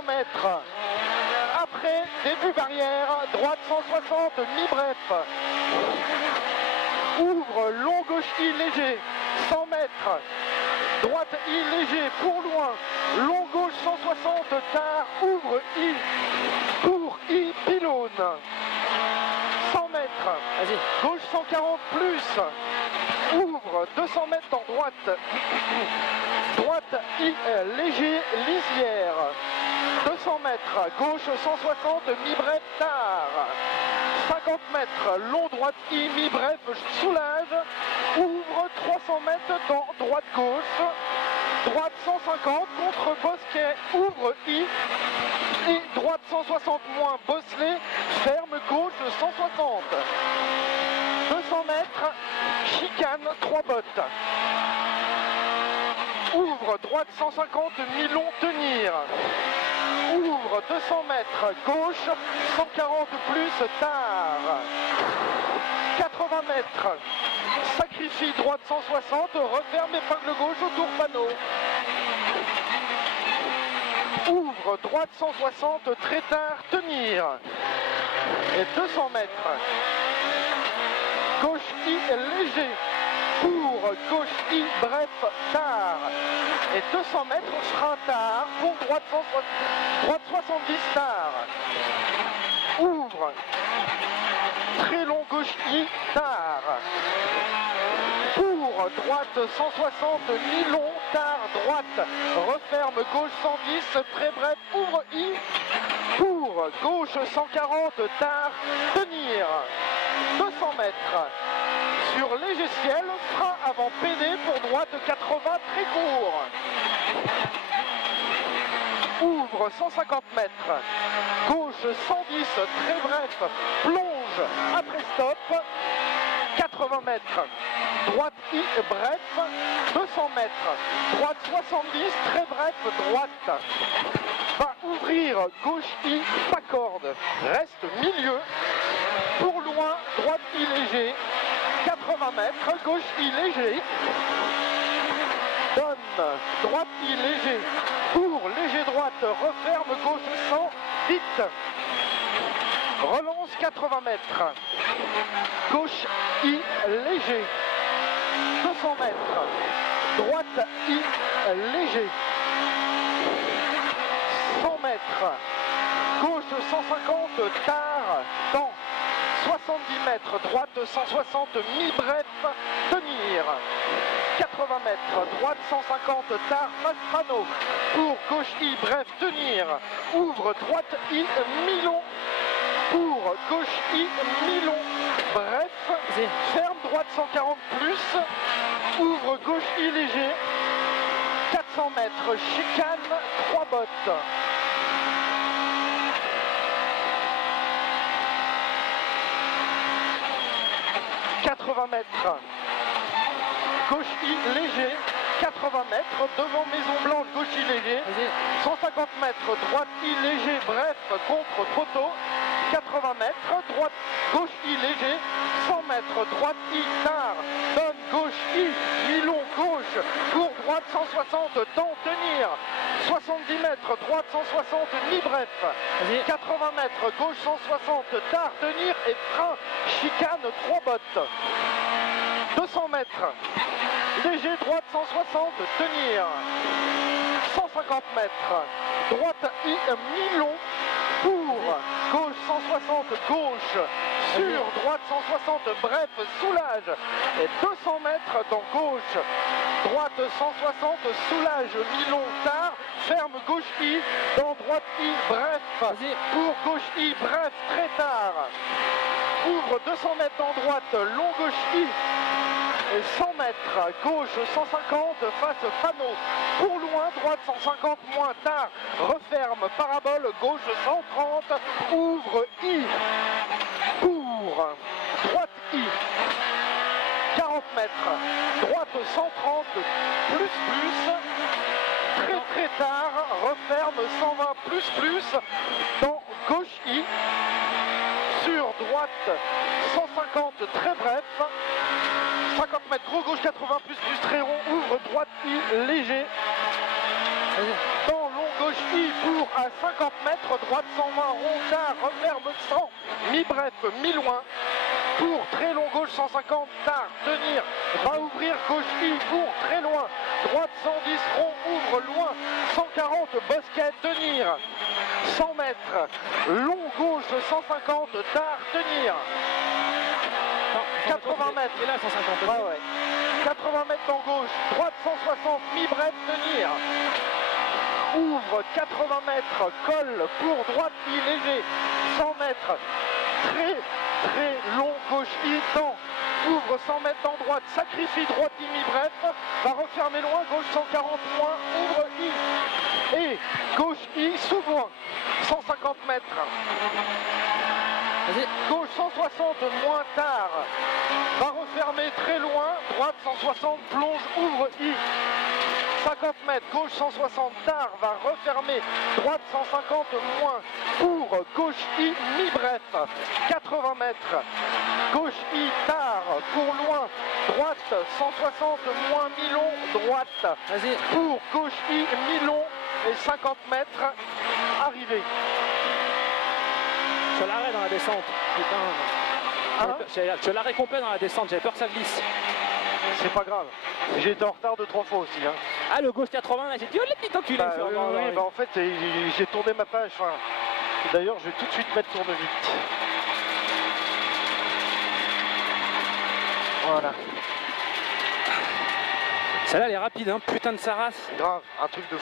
200 mètres. Après, début barrière, droite 160, mi-bref. Ouvre, long gauche I léger, 100 mètres. Droite I léger, pour loin. Long gauche 160, tard, ouvre I. Pour I, pylône. 100 mètres. Gauche 140 plus. Ouvre, 200 mètres en droite. Droite I léger, lisière. 200 mètres, gauche 160, mi-bref, tard. 50 mètres, long droite I, mi-bref, soulage. Ouvre 300 mètres dans droite-gauche. Droite 150 contre Bosquet, ouvre I. Et droite 160 moins Bosselet, ferme gauche 160. 200 mètres, chicane, 3 bottes. Ouvre, droite 150, mi-long, tenir. Ouvre, 200 mètres, gauche, 140 plus, tard. 80 mètres, sacrifie, droite 160, referme, épingle gauche, autour panneau. Ouvre, droite 160, très tard, tenir. Et 200 mètres, gauche I, léger. Pour gauche I, bref, tard. Et 200 mètres, frein tard. Pour droite 70, tard. Ouvre. Très long gauche I, tard. Pour droite 160, mi-long, tard, droite. Referme gauche 110, très bref, ouvre I. Pour gauche 140, tard, tenir. 200 mètres. Sur léger ciel, frein avant PD pour droite 80, très court. Ouvre 150 mètres. Gauche 110, très bref, plonge après stop. 80 mètres. Droite I, bref, 200 mètres. Droite 70, très bref, droite. Va ouvrir gauche I, pas corde. Reste milieu. Pour loin, droite I léger. 80 mètres, gauche I léger. Donne, droite I léger. Pour léger droite, referme gauche 100, vite. Relance 80 mètres. Gauche I léger. 200 mètres. Droite I léger. 100 mètres. Gauche 150, tard, temps. 70 mètres, droite 160, mi-bref, tenir. 80 mètres, droite 150, tard, face panneau. Pour gauche I, bref, tenir. Ouvre, droite I, mi-long. Pour gauche I, mi-long, bref. Ferme, droite 140 plus. Ouvre, gauche I, léger. 400 mètres, chicane, 3 bottes. Mètres. Gauche I léger, 80 mètres, devant Maison Blanche, gauche I léger, 150 mètres, droite I léger, bref, contre poteau, 80 mètres, droite, gauche I léger, 100 mètres, droite I, tard, donne, gauche I, mi-long, gauche, pour droite 160, temps, tenir, 70 mètres, droite 160, mi-bref, 80 mètres, gauche 160, tard, tenir et frein, chicane, 3 bottes. 200 mètres, léger, droite 160, tenir. 150 mètres, droite I, mi-long, pour gauche 160, gauche, sur droite 160, bref, soulage. Et 200 mètres dans gauche, droite 160, soulage, mi-long, tard, ferme gauche I, dans droite I, bref, pour gauche I, bref, très tard. Ouvre 200 mètres en droite, long gauche I. Et 100 mètres, gauche 150, face panneau. Pour loin, droite 150, moins tard. Referme, parabole, gauche 130. Ouvre I. Pour droite I. 40 mètres. Droite 130, plus. Très tard. Referme 120, plus. Dans gauche I. Sur droite 150, très bref. 50 mètres, gros gauche 80 plus très rond, ouvre droite I léger. Dans long gauche gauche I pour à 50 mètres, droite 120, rondard, referme 100, mi-bref, mi-loin. Pour très long, gauche 150, tard, tenir, va ouvrir, gauche I pour très loin, droite 110, rond, ouvre, loin, 140, bosquet, tenir, 100 mètres, long, gauche 150, tard, tenir, 80 mètres, Et là, 150. ouais. 80 mètres en gauche, droite 160, mi-bref, tenir, ouvre 80 mètres, colle pour droite I léger, 100 mètres, très long, gauche I, tend, ouvre 100 mètres en droite, sacrifie droite I, mi-bref, va refermer loin, gauche 140 moins, ouvre I, et gauche I, sous-loin, 150 mètres. Vas-y. Gauche 160 moins tard, va refermer très loin, droite 160, plonge, ouvre I, 50 mètres, gauche 160 tard, va refermer, droite 150 moins, pour gauche I, mi-bref, 80 mètres, gauche I, tard, pour loin, droite 160 moins, mi-long, droite, Vas-y. pour gauche I, mi-long, et 50 mètres, arrivé. Je l'arrête dans la descente. Putain. Je l'arrête complet dans la descente, j'avais peur que ça glisse. C'est pas grave. J'ai été en retard 2-3 fois aussi. Hein. Ah, le gauche 80, là, j'ai dit, oh, le petit enculé. En fait, j'ai tourné ma page. Enfin, d'ailleurs, je vais tout de suite mettre tourne vite. Voilà. Celle-là, elle est rapide, hein, putain de sa race. Grave, un truc de fou.